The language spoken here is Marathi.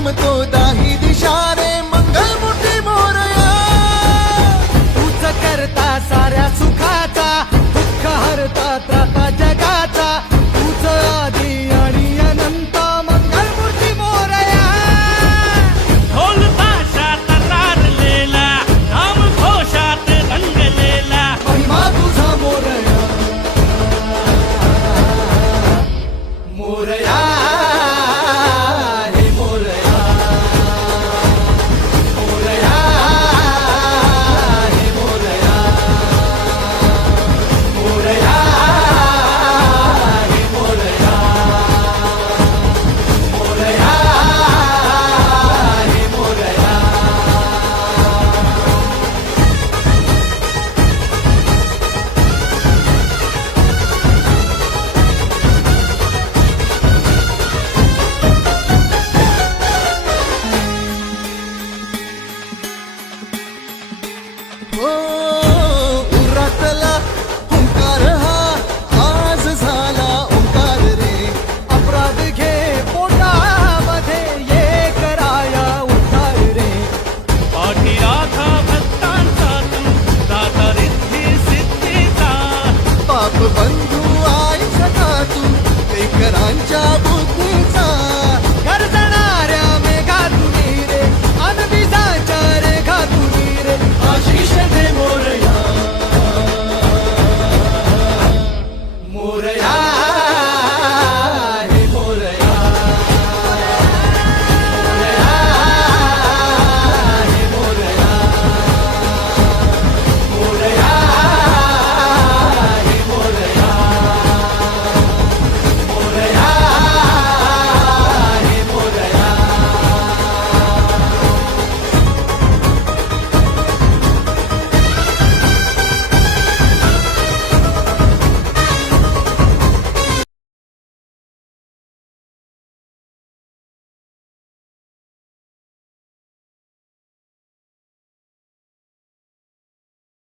घुमतो दाही दिशा रे मंगल मूर्ती मोरया. तूच करता साऱ्या सुखाचा, दुःख हरता त्राता जगाचा. तूच आदी आणि अनंत, मंगलमूर्ती मोरया. ढोल ताशात तारलेला, नाम घोषात रंगलेला. महिमा तुझा मोरया, मोरया हे मोरया, मोरया हे मोरया, मोरया हे मोरया, मोरया हे मोरया. हो उरातला ओंकार हा आज झाला ओंकार रे. अपराध घे पोटामध्ये, ये कराया उद्धार रे. पाठीराखा भक्तांचा तू, दाता रिद्धी सिद्धीचा. पाप बंधू आई सखा तू लेकरांच्या